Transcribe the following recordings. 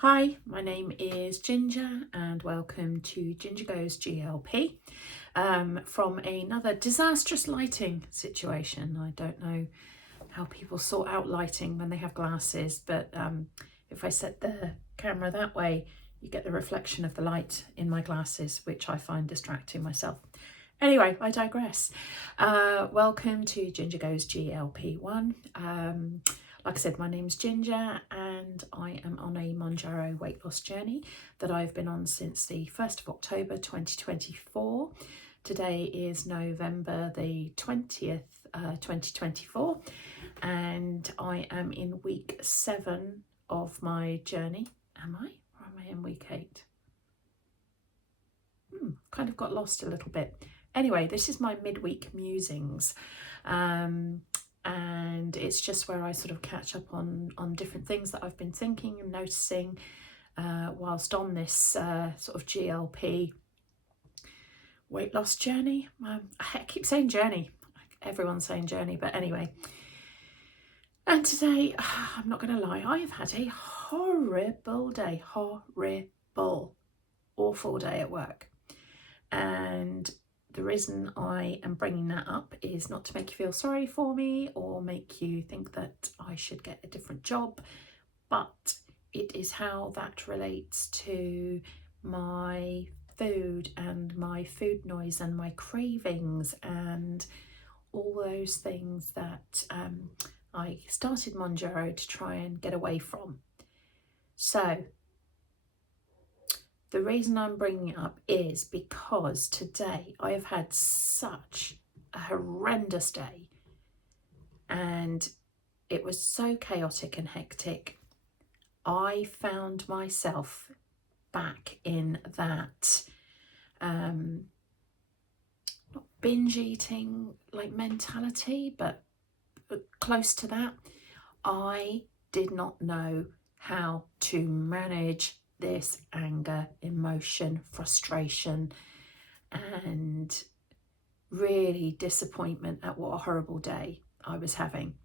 Hi, my name is Ginger and welcome to Ginger Goes GLP from another disastrous lighting situation. I don't know how people sort out lighting when they have glasses, but if I set the camera that way, you get the reflection of the light in my glasses, which I find distracting myself. Anyway, I digress. Welcome to Ginger Goes GLP1. Like I said, my name's Ginger and I am on a Mounjaro weight loss journey that I've been on since the 1st of October 2024. Today is November the 20th, 2024, and I am in week 7 of my journey. Am I? Or am I in week 8? Kind of got lost a little bit. Anyway, this is my midweek musings. And it's just where I sort of catch up on different things that I've been thinking and noticing whilst on this sort of GLP weight loss journey. I keep saying journey, everyone's saying journey, but anyway. And today, I'm not going to lie, I have had a horrible day, awful day at work. And the reason I am bringing that up is not to make you feel sorry for me or make you think that I should get a different job, but it is how that relates to my food and my food noise and my cravings and all those things that I started Mounjaro to try and get away from. So the reason I'm bringing it up is because today I have had such a horrendous day and it was so chaotic and hectic. I found myself back in that not binge eating like mentality, but close to that. I did not know how to manage this anger, emotion, frustration, and really disappointment at what a horrible day I was having.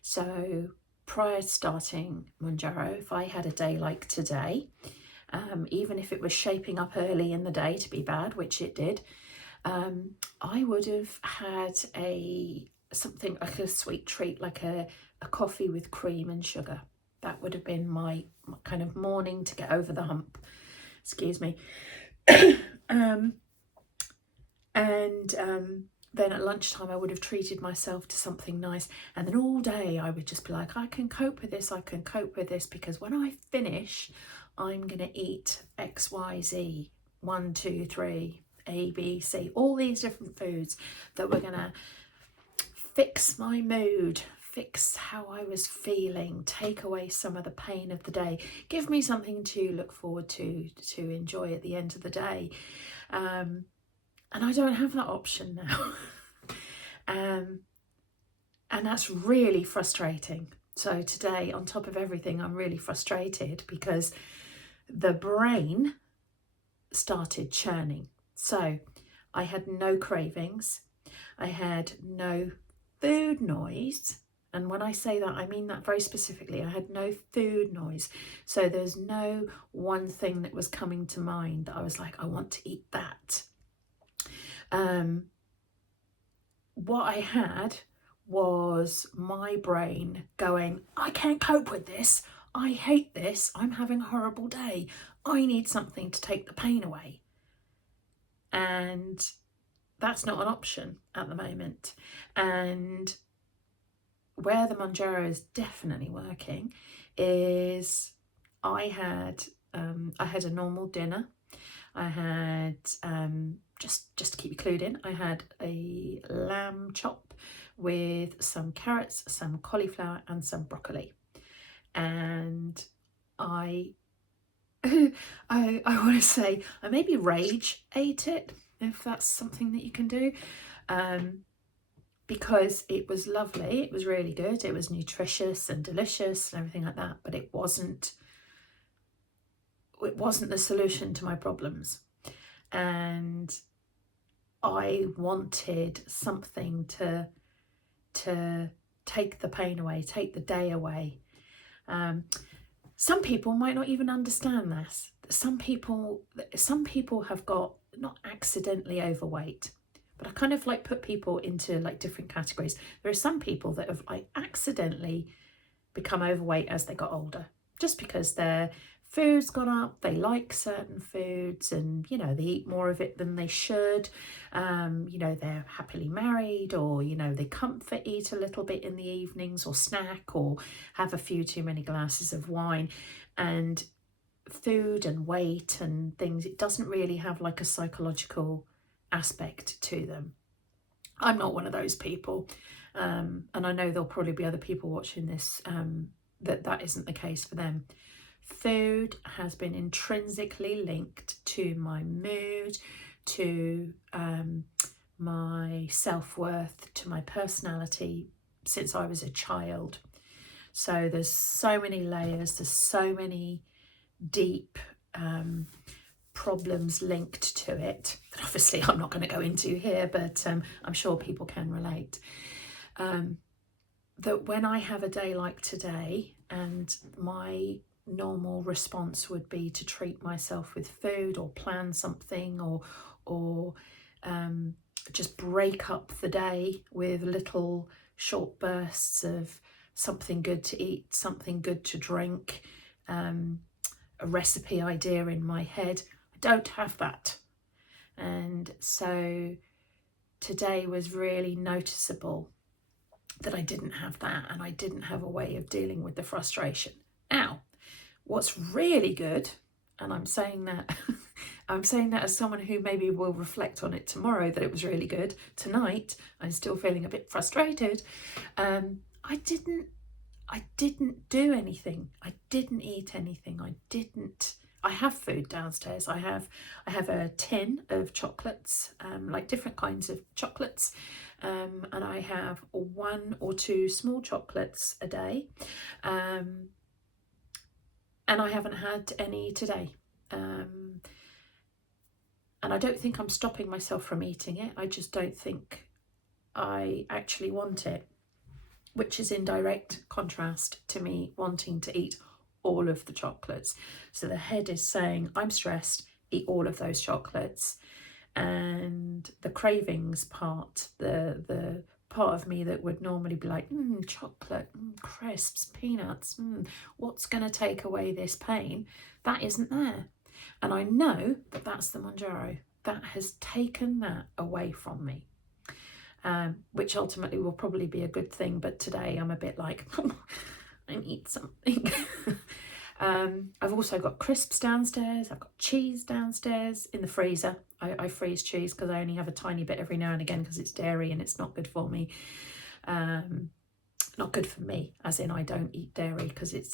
So prior to starting Mounjaro, if I had a day like today, even if it was shaping up early in the day to be bad, which it did, I would have had something like a sweet treat, like a coffee with cream and sugar. That would have been my kind of morning to get over the hump. Excuse me. Then at lunchtime I would have treated myself to something nice, and then all day I would just be like, I can cope with this, because when I finish I'm gonna eat XYZ, 1, 2, 3, A, B, C, all these different foods that were gonna fix my mood, fix how I was feeling, take away some of the pain of the day, give me something to look forward to enjoy at the end of the day. And I don't have that option now. And that's really frustrating. So today, on top of everything, I'm really frustrated because the brain started churning. So I had no cravings. I had no food noise. And when I say that, I mean that very specifically. I had no food noise. So there's no one thing that was coming to mind that I was like, I want to eat that. What I had was my brain going, I can't cope with this. I hate this. I'm having a horrible day. I need something to take the pain away. And that's not an option at the moment. And where the Mounjaro is definitely working is I had a normal dinner. I had, just to keep you clued in, I had a lamb chop with some carrots, some cauliflower and some broccoli. And I want to say I maybe rage ate it, if that's something that you can do, because it was lovely, it was really good, it was nutritious and delicious and everything like that, but it wasn't the solution to my problems. And I wanted something to take the pain away, take the day away. some people might not even understand this. Some people have got, not accidentally overweight, but I kind of like put people into like different categories. There are some people that have like accidentally become overweight as they got older, just because their food's gone up, they like certain foods, and you know, they eat more of it than they should. You know, they're happily married, or you know, they comfort eat a little bit in the evenings, or snack, or have a few too many glasses of wine, and food and weight and things, it doesn't really have like a psychological aspect to them. I'm not one of those people, and I know there'll probably be other people watching this that isn't the case for them. Food has been intrinsically linked to my mood, to my self-worth, to my personality since I was a child. So there's so many layers, there's so many deep problems linked to it that obviously I'm not going to go into here, but I'm sure people can relate. That when I have a day like today, and my normal response would be to treat myself with food, or plan something, or just break up the day with little short bursts of something good to eat, something good to drink, a recipe idea in my head. I don't have that. And so today was really noticeable that I didn't have that, and I didn't have a way of dealing with the frustration. Now, what's really good, and I'm saying that I'm saying that as someone who maybe will reflect on it tomorrow, that it was really good. Tonight, I'm still feeling a bit frustrated. I didn't do anything. I didn't eat anything. I have food downstairs. I have a tin of chocolates, like different kinds of chocolates, and I have 1 or 2 small chocolates a day, and I haven't had any today. And I don't think I'm stopping myself from eating it. I just don't think I actually want it, which is in direct contrast to me wanting to eat all of the chocolates. So the head is saying, I'm stressed, eat all of those chocolates. And the cravings part, the part of me that would normally be like, chocolate, crisps, peanuts, what's going to take away this pain? That isn't there. And I know that that's the Mounjaro. That has taken that away from me. Which ultimately will probably be a good thing, but today I'm a bit like, I need something. I've also got crisps downstairs, I've got cheese downstairs in the freezer. I freeze cheese because I only have a tiny bit every now and again because it's dairy and it's not good for me. Not good for me, as in I don't eat dairy because it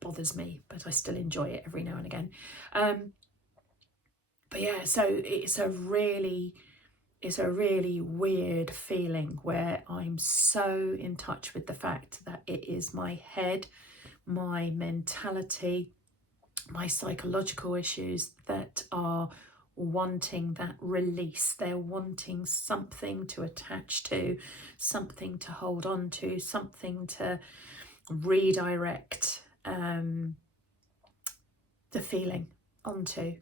bothers me, but I still enjoy it every now and again. But yeah, so it's a really weird feeling where I'm so in touch with the fact that it is my head, my mentality, my psychological issues that are wanting that release. They're wanting something to attach to, something to hold on to, something to redirect the feeling onto.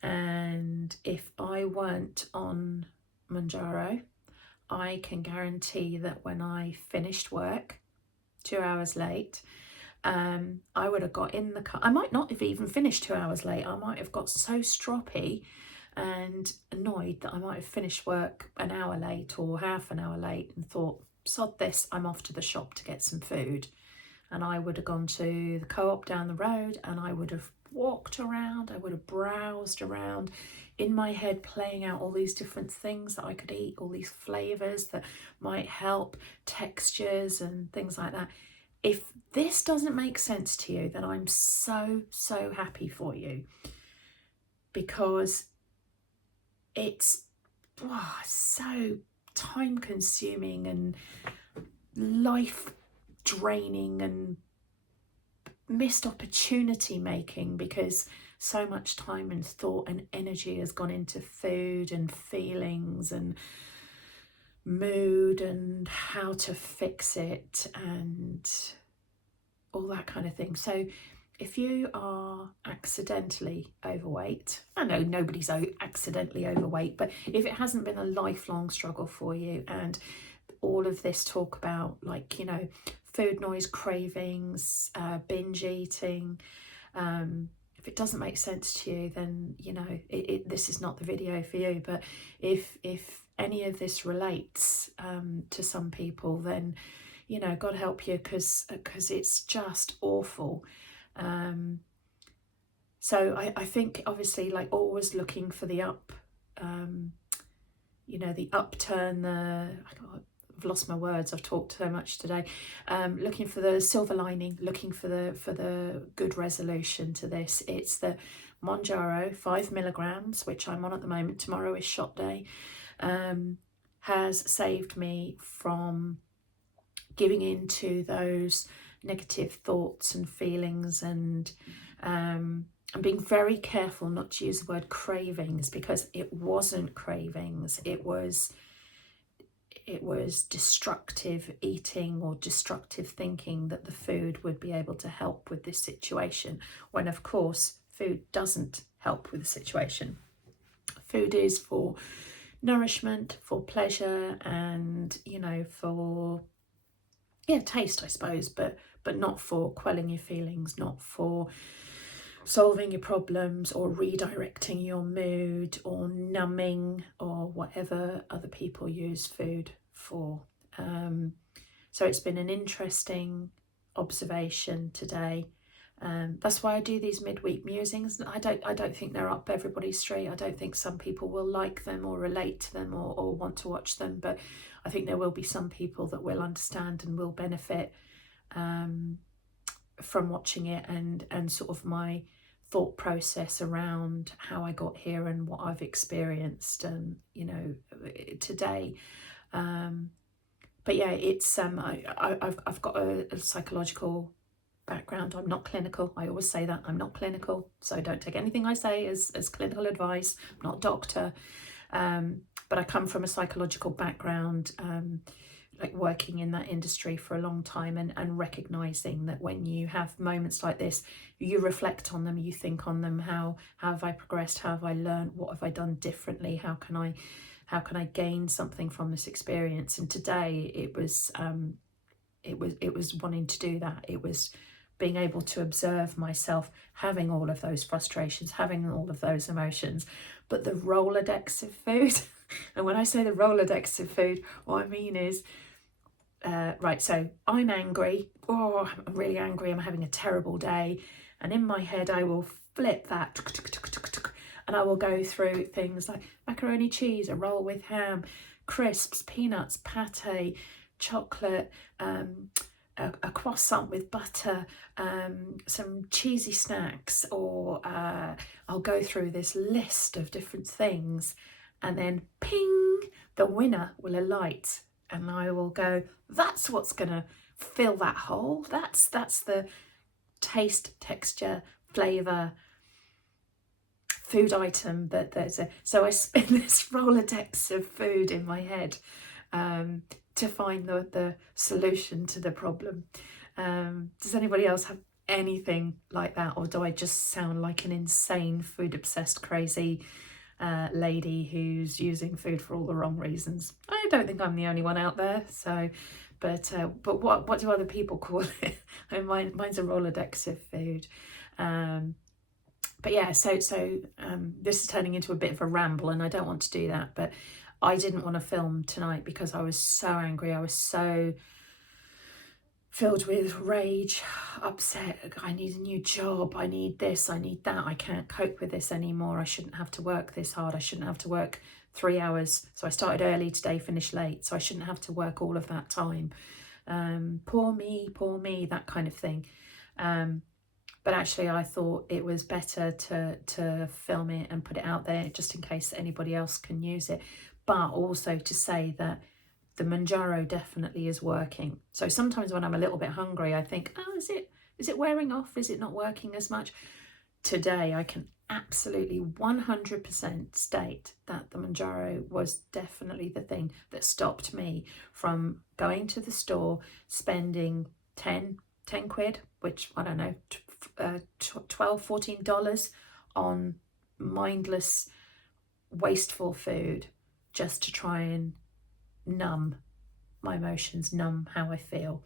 And if I weren't on Mounjaro, I can guarantee that when I finished work 2 hours late, I would have got in the car. I might not have even finished 2 hours late. I might have got so stroppy and annoyed that I might have finished work an hour late or half an hour late and thought, sod this, I'm off to the shop to get some food. And I would have gone to the Co-op down the road, and I would have walked around, I would have browsed around in my head, playing out all these different things that I could eat, all these flavours that might help, textures and things like that. If this doesn't make sense to you, then I'm so happy for you, because it's so time consuming and life draining and missed opportunity making, because so much time and thought and energy has gone into food and feelings and mood and how to fix it. And all that kind of thing. So if you are accidentally overweight, I know nobody's accidentally overweight, but if it hasn't been a lifelong struggle for you, and all of this talk about, like, you know, food noise, cravings, binge eating, if it doesn't make sense to you, then, you know, this is not the video for you. But if any of this relates to some people, then, you know, God help you, because it's just awful. So I think, obviously, like, always looking for the you know, the upturn, I've lost my words, I've talked so much today. Looking for the silver lining, looking for the good resolution to this. It's the Mounjaro 5 milligrams, which I'm on at the moment. Tomorrow is shot day. Has saved me from giving into those negative thoughts and feelings, and I'm being very careful not to use the word cravings, because it wasn't cravings. It was destructive eating or destructive thinking that the food would be able to help with this situation, when of course food doesn't help with the situation. Food is for nourishment, for pleasure, and, you know, for, yeah, taste, I suppose, but not for quelling your feelings, not for solving your problems or redirecting your mood or numbing or whatever other people use food for. So it's been an interesting observation today. That's why I do these midweek musings. I don't think they're up everybody's street. I don't think some people will like them or relate to them or want to watch them, but I think there will be some people that will understand and will benefit from watching it, and sort of my thought process around how I got here and what I've experienced, and, you know, today. But yeah, it's I've got a psychological background. I'm not clinical. I always say that I'm not clinical, so don't take anything I say as clinical advice. I'm not a doctor, but I come from a psychological background, like working in that industry for a long time, and recognizing that when you have moments like this, you reflect on them, you think on them. How have I progressed? How have I learned? What have I done differently? How can I gain something from this experience? And today it was wanting to do that. It was being able to observe myself having all of those frustrations, having all of those emotions, but the Rolodex of food. And when I say the Rolodex of food, what I mean is, right, so I'm angry. Oh, I'm really angry. I'm having a terrible day. And in my head, I will flip that, and I will go through things like macaroni cheese, a roll with ham, crisps, peanuts, pate, chocolate, a croissant with butter, some cheesy snacks, or I'll go through this list of different things, and then ping, the winner will alight, and I will go, that's what's going to fill that hole. That's the taste, texture, flavour, food item that there's a. So I spin this Rolodex of food in my head to find the solution to the problem. Does anybody else have anything like that, or do I just sound like an insane food obsessed crazy lady who's using food for all the wrong reasons? I don't think I'm the only one out there. So, but what do other people call it? Mine's a Rolodex of food. But yeah, so this is turning into a bit of a ramble, and I don't want to do that, but I didn't want to film tonight because I was so angry. I was so filled with rage, upset. I need a new job. I need this. I need that. I can't cope with this anymore. I shouldn't have to work this hard. I shouldn't have to work 3 hours. So I started early today, finished late. So I shouldn't have to work all of that time. Poor me, that kind of thing. But actually I thought it was better to film it and put it out there just in case anybody else can use it. But also to say that the Mounjaro definitely is working. So sometimes when I'm a little bit hungry, I think, oh, is it wearing off? Is it not working as much? Today, I can absolutely 100% state that the Mounjaro was definitely the thing that stopped me from going to the store, spending 10, 10 quid, which I don't know, $12, $14 on mindless, wasteful food just to try and numb my emotions, numb how I feel.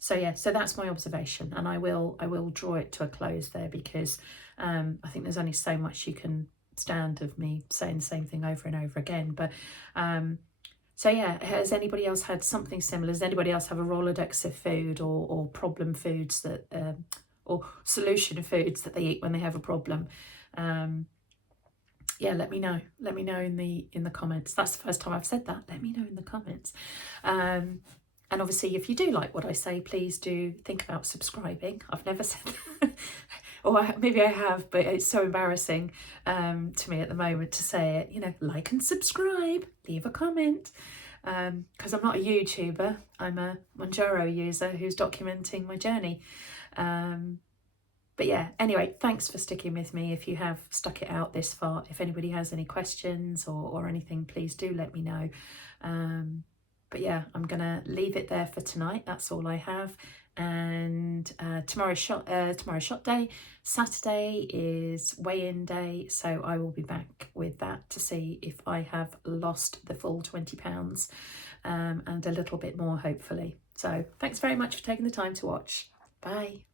So yeah, so that's my observation, and I will draw it to a close there, because I think there's only so much you can stand of me saying the same thing over and over again. But so yeah, has anybody else had something similar? Does anybody else have a Rolodex of food or problem foods that or solution foods that they eat when they have a problem? Yeah, let me know. Let me know in the comments. That's the first time I've said that. Let me know in the comments. And obviously, if you do like what I say, please do think about subscribing. I've never said that. Or maybe I have, but it's so embarrassing to me at the moment to say it. You know, like and subscribe, leave a comment. Because I'm not a YouTuber. I'm a Mounjaro user who's documenting my journey. But yeah, anyway, thanks for sticking with me. If you have stuck it out this far, if anybody has any questions or anything, please do let me know. But yeah, I'm going to leave it there for tonight. That's all I have. And tomorrow's shot day. Saturday is weigh-in day, so I will be back with that to see if I have lost the full 20 pounds and a little bit more, hopefully. So thanks very much for taking the time to watch. Bye.